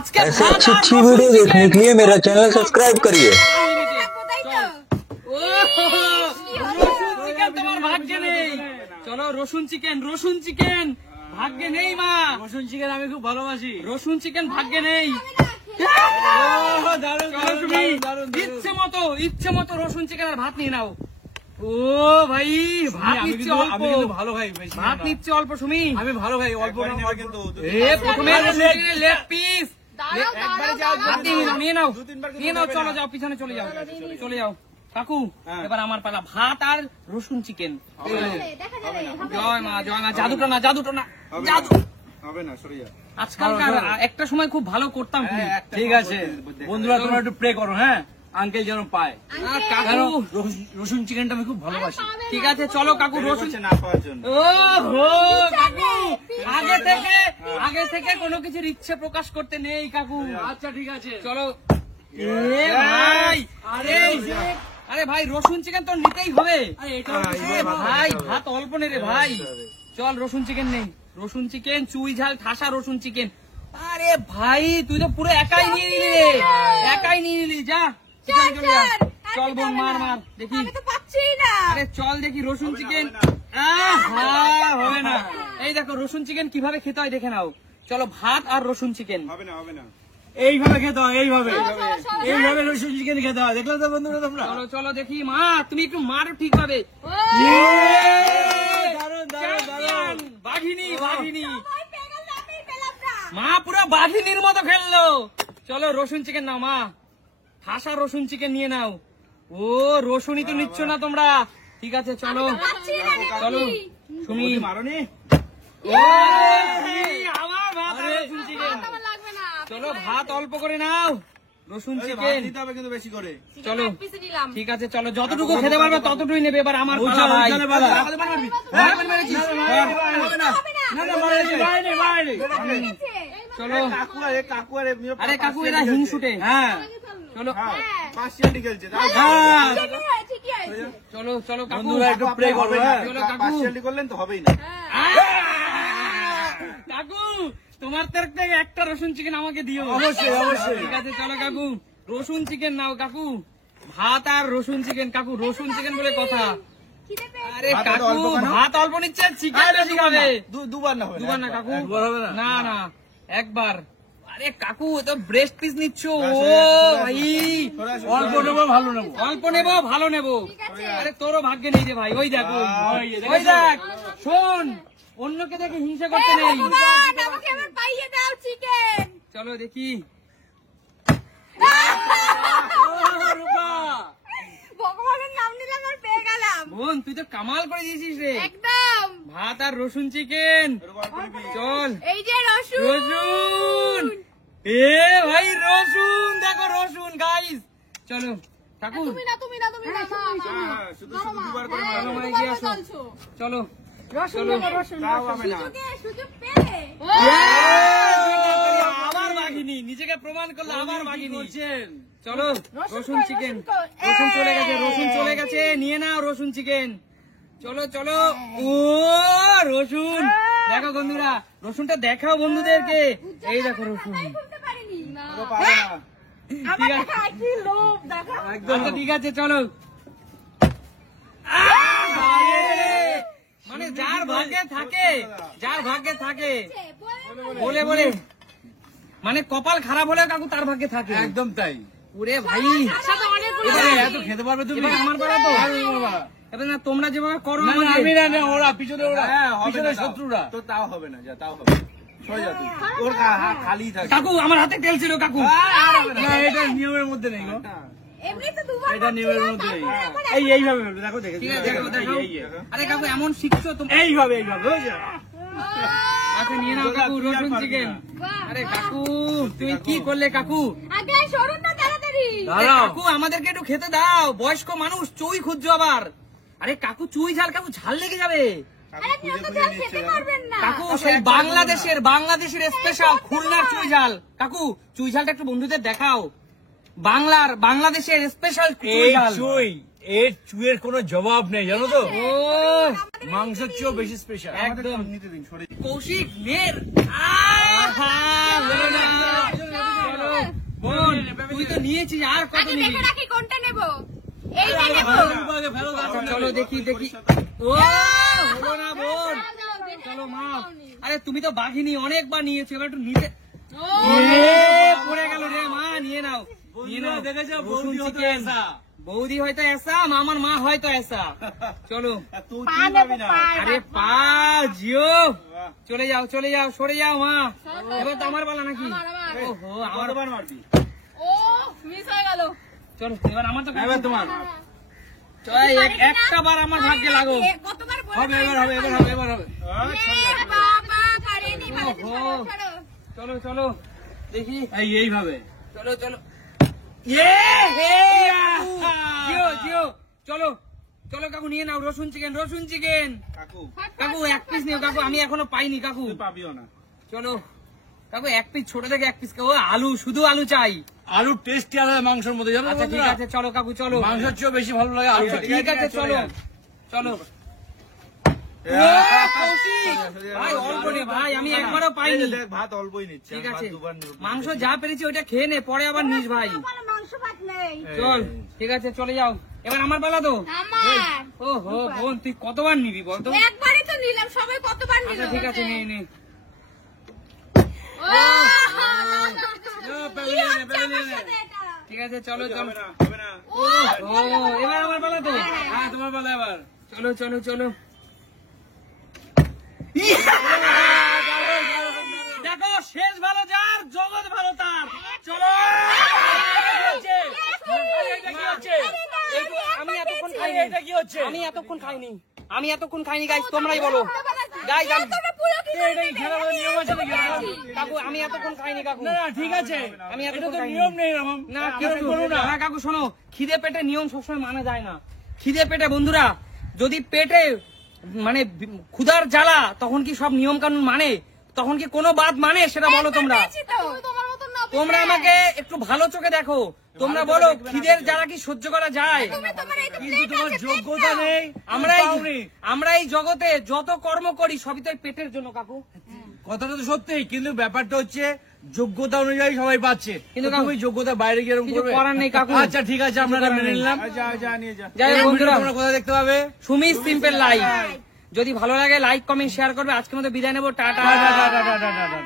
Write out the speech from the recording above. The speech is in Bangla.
আজকে ऐसे अच्छी अच्छी वीडियो देखने के लिए मेरा चैनल सब्सक्राइब करिए। তোমার ভাগ্যে নেই। চলো রসুন চিকেন, রসুন চিকেন ভাগ্যে নেই মা। রসুন চিকেন আমি খুব ভালোবাসি। রসুন চিকেন ভাগ্যে নেই। ইচ্ছে মতো রসুন চিকেন আর ভাত নিয়ে নাও। ও ভাই ভাত নিচ্ছে অল্প, ভালো ভাই, ভাত নিচ্ছে অল্প। সুমি আমি ভালো ভাই, অল্প কিন্তু প্রথমে লেগ পিস নিয়ে নাও, নিয়ে নাও। চলো যাও, পিছনে চলে যাও, চলে যাও। কাকু এবার আমার পালা, ভাত আর রসুন চিকেন। জয় মা, জয় মা। জাদুটা না, জাদুটা না, জাদু হবে না, সরিয়া। আজকালকার একটা সময় খুব ভালো করতাম। ঠিক আছে বন্ধুরা, তোমরা একটু প্রে করো, হ্যাঁ আঙ্কেল যেন পায়। কাকু রসুন চিকেনটা আমি খুব ভালোবাসি। ঠিক আছে চলো কাকু, রসুন না পাওয়ার জন্য। ও হো কাকু, আগে থেকে কোনো কিছুর ইচ্ছে প্রকাশ করতে নেই কাকু। আচ্ছা ঠিক আছে চলো। এ ভাই, আরে ভাই রসুন চিকেন তো নিতেই হবে। ভাই ভাত অল্প নে রে ভাই। চল রসুন চিকেন নেই, রসুন চিকেন, চুই ঝাল ঠাসা রসুন চিকেন। আরে ভাই তুই তো পুরো একাই নিয়ে নিলি রে, একাই নিয়ে নিলি। যা চলে যা। চল বোন, মার মার দেখি। আরে চল দেখি রসুন চিকেন। হবে না। এই দেখো রসুন চিকেন কিভাবে খেতে হয় দেখে নাও। চলো ভাত আর রসুন চিকেন। হবে না, হবে না, এইভাবে খেতে হয়, এইভাবে এইভাবে রসুন চিকেন খেতে হয়। দেখলে তো বন্ধুরা তোমরা। চলো চলো দেখি। মা তুমি একটু মারো ঠিক ভাবে। বাঘিনী, বাঘিনী মা, পুরো বাঘিনীর মতো খেললো। চলো রসুন চিকেন নাও মা, ঠাসা রসুন চিকেন নিয়ে নাও। ও রসুনই তো নিচ্ছ না তোমরা। ঠিক আছে চলো চলো। শুনি মারনি আমার ভাত আর রসুন চিকেন। চলো ভাত অল্প করে নাও, রসুন চিকেন দিতে হবে কিন্তু বেশি করে। চলো ঠিক আছে চলো, যতটুকু খেতে পারবে ততটুকুই নেবে। এবার আমার পালা ভাই। চলো আরে কাকু এরা হিংসুটে। হ্যাঁ চলো পার্সিয়ালি খেলছে। চলো চলো কাকু, বন্ধুরা একটু প্রে করবে। চলো কাকু। পার্সিয়ালি করলেন তো হবেই না। কাকু তোমার তরফ থেকে একটা রসুন চিকেন আমাকে দিও। অবশ্যই, অবশ্যই। ঠিক আছে চলো কাকু, রসুন চিকেন নাও কাকু। ভাত আর রসুন চিকেন। কাকু রসুন চিকেন বলে কথা। আরে কাকু ভাত অল্প নিচ্ছে, চিকেন বেশি খাবে। দুবার না, দুবার না কাকু, একবার হবে না। না না একবার। আরে কাকু তো ব্রেস্ট পিস নিচ্ছ। ও ভাই অল্প নেবো, ভালো নেবো। অল্প নেবো, ভালো নেবো। আরে তোরও ভাগ্যে নেই রে ভাই। ওই দেখ, ওই দেখ। শোন, অন্যকে দেখে হিংসা করতে নেই। চলো দেখি। ভগবানের নাম নিলাম আর পেয়ে গেলাম। বোন তুই তো কামাল করে দিয়েছিস রে। একদম। ভাত আর রসুন চিকেন। চল এই যে রসুন। রসুন, এ ভাই রসুন, দেখো রসুন গাইস। চলো কাকু, তুমি না, তুমি না, তুমি না। শুধু শুধু দুবার করে চলো মা এগিয়ে আসো। চলো চলো। সুযোগ পেলে আবার বাঘিনী, নিজেকে প্রমাণ করলো আবার বাঘিনী। চলো রসুন চিকেন। রসুন চলে গেছে, রসুন চলে গেছে। নিয়ে নাও রসুন চিকেন। চলো চলো। ও রসুন দেখো বন্ধুরা, রসুনটা দেখাও বন্ধুদেরকে। এই দেখো রসুন। ঠিক আছে, একদম ঠিক আছে চলো। মানে যার ভাগ্যে থাকে, যার ভাগ্যে থাকে বলে বলে, মানে কপাল খারাপ হলে কাকু তার ভাগ্যে থাকে। একদম তাই। ওরে ভাই এবারে এত খেতে পারবে তুমি? এবার আমার পালা তো। এবার না তোমরা যেভাবে করো না, আমাকে। আমি না, ওরা পিছনে, ওরা পিছনে না, শত্রুরা। তো তাও হবে না, যা তাও হবে না। সরে যা তুই, ওর খালি থাকে। কাকু আমার হাতে তেল ছিল কাকু। না, এটা নিয়মের মধ্যে নেই গো। এমনি তো দুবার এটা নিয়মের মধ্যে নেই। এইভাবে দেখো, দেখে ঠিক আছে দেখো, দেখো। আরে কাকু এমন শিখছো তুমি। এইভাবে বুঝছো? আচ্ছা নিয়ে নাও কাকু রসুন চিকেন। আরে কাকু তুমি কি করলে কাকু? আগে সরুন না তাড়াতাড়ি। কাকু আমাদেরকে একটু খেতে দাও, বয়স্ক মানুষ চুই খুঁজছো আবার। আরে কাকু চুই ঝাল, কাকু ঝাল লেগে যাবে। আরে আপনি তো ঝাল খেতে পারবেন না। কাকু সেই বাংলাদেশের স্পেশাল খুলনার চুই ঝাল। কাকু চুই ঝালটা একটু বন্ধুদের দেখাও। বাংলাদেশের স্পেশাল চুই ঝাল। এর চুয়ের কোনো জবাব নেই, জানো তো? ও মাংসের চেয়েও বেশি স্পেশাল। একদম। নিতে দিন, সরে দিন। কৌশিক নের। আহা, হলো না। তুই তো নিয়েছিস, আর কত আগে নিবি? দেখে রাখি কোনটা নেব। এইটা নেব। আচ্ছা, চলো দেখি দেখি। ও হলো না বোন, চলো মা। আরে তুমি তো বাঘিনী, অনেকবার নিয়েছো, এবার একটু নিতে। পড়ে গেল রে মা, নিয়ে নাও নিয়ে নাও। দেখেছো রসুন বৌদি হতো চিকেন। এসা। বৌদি হয়তো এসা, মামার মা হয়তো এসা। চলো। তুই কি পাবি না আরে পা জিও, চলে যাও চলে যাও, সরে যাও মা। এবার তো আমার পালা নাকি? ওহো, আমার কতবার মারবি ও মিস হয়ে গেল। চলো এবার আমার তো এবার তোমার চল, একটা বার আমার ভাগ্যে লাগো। কতবার বলে হবে এবার হবে এবার হবে এবার হবে। বাবা পারেনি পারেনি। ওহো। চলো চলো দেখি, এইভাবে চলো চলো। Yeah! জিও জিও, চলো চলো কাকু, নিয়ে নাও রসুন চিকেন, রসুন চিকেন। কাকু কাকু এক পিস নিও কাকু, আমি এখনো পাইনি কাকু। তুই পাবিও না চলো কাকু, এক পিস ছোট থেকে এক পিস। ও আলু, শুধু আলু চাই। আলুর টেস্টি আলাদা মাংসের মধ্যে, জানো আচ্ছা ঠিক আছে, চলো কাকু চলো। মাংসের চেয়েও বেশি ভালো লাগে আলু। আচ্ছা ঠিক আছে, চলো চলো। কৌশিক, ভাই অল্প নে ভাই, আমি একবারও পাইনি। দেখ ভাত অল্পই নিচ্ছে ঠিক ভাত আছে, দুবার নিব। মাংস যা পেরেছি ওইটা খেয়ে নে, পরে আবার নিস ভাই। আমার মাংস ভাত নেই। চল ঠিক আছে, চলে যাও। এবার আমার বেলা তো। আমার ও হো বোন, তুই কতবার নিবি বলতো? একবারই তো নিলাম, সবাই কতবার নিল? আচ্ছা ঠিক আছে, নে নে। ও পেলে নে, পেলে নে। ঠিক আছে, চলো চলো। হবে না ও এবার আমার বেলা তো। হ্যাঁ তোমার বেলা এবার। চলো চলো চলো। দেখো, শেষ ভালো যার, জগৎ ভালো তার। চলো। আমি এতক্ষণ খাইনি, এটা কি হচ্ছে? আমি এতক্ষণ খাইনি, আমি এতক্ষণ খাইনি গাইস, তোমরাই বলো। গাইস এটা কি খেলার কোনো নিয়ম আছে নাকি? কাকু, আমি এতক্ষণ খাইনি কাকু। না না ঠিক আছে, আমি এটা এতক্ষণ তো খাইনি। নিয়ম নেই এরকম। না আমরা কিছু করবো না। না কাকু, শোনো, খিদে পেটে নিয়ম সবসময় মানা যায় না। খিদে পেটে বন্ধুরা, যদি পেটে মানে ক্ষুধার জ্বালা, তখন কি সব নিয়ম কানুন মানে? তখন কি কোনো বাদ মানে? সেটা বলো তোমরা। তোমার মতন না। তোমরা আমাকে একটু ভালো চোখে দেখো, তোমরা বলো খিদের জ্বালা কি সহ্য করা যায়? তোমার এই তো কিন্তু plate তোমার আছে, যোগ্যতা plate নেই, আমরা আমরা এই জগতে যত কর্ম করি সবই তো এই পেটের জন্য কাকু। কথাটা তো সত্যি, কিন্তু ব্যাপারটা হচ্ছে যোগ্যতা অনুযায়ী সবাই পাচ্ছে, কিন্তু কিন্তু কাকু, তুমি যোগ্যতা বাইরে গিয়ে এরকম কিছু করবে? করার নেই কাকু। আচ্ছা ঠিক আছে, আমরা কিছু করার মেনে নেই। নিলাম। যা যা নিয়ে যা যাই হোক বন্ধুরা, তোমরা কোথায় দেখতে পাবে? Sumi simple life. যদি ভালো লাগে লাইক কমেন্ট শেয়ার করবে। আজকের মতো বিদায় নেবো, tata. Tata, tata, tata, tata.